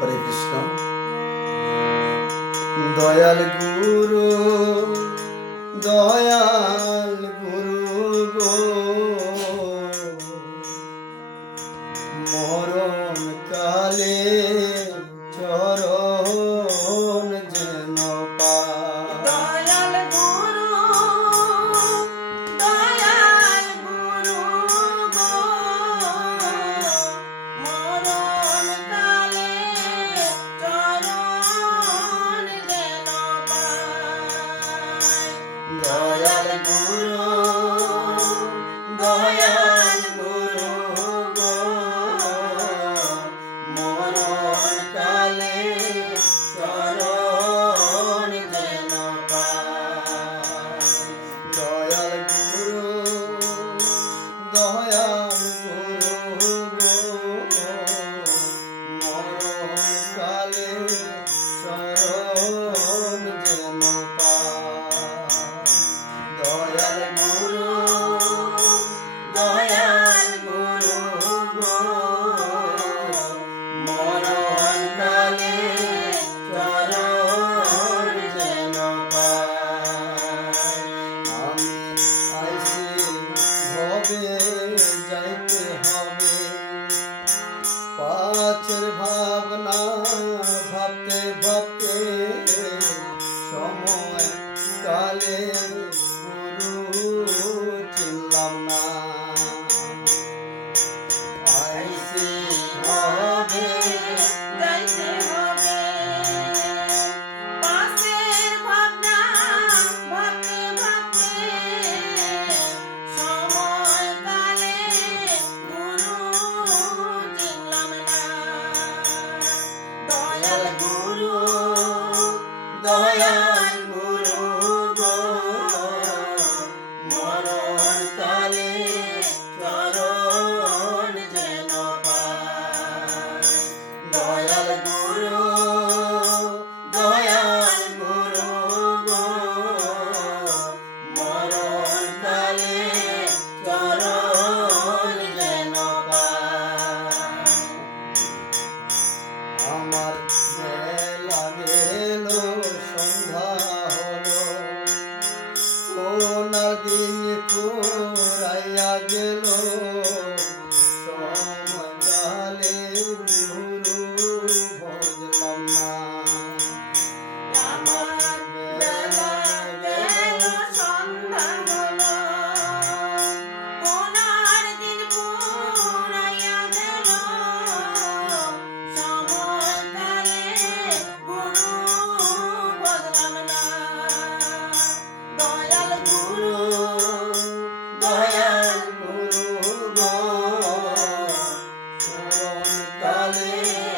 হরে কৃষ্ণ। দয়াল গুরু দয়াল গুরু গো। हमें पाचर भावना all my friends. Kali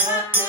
Ha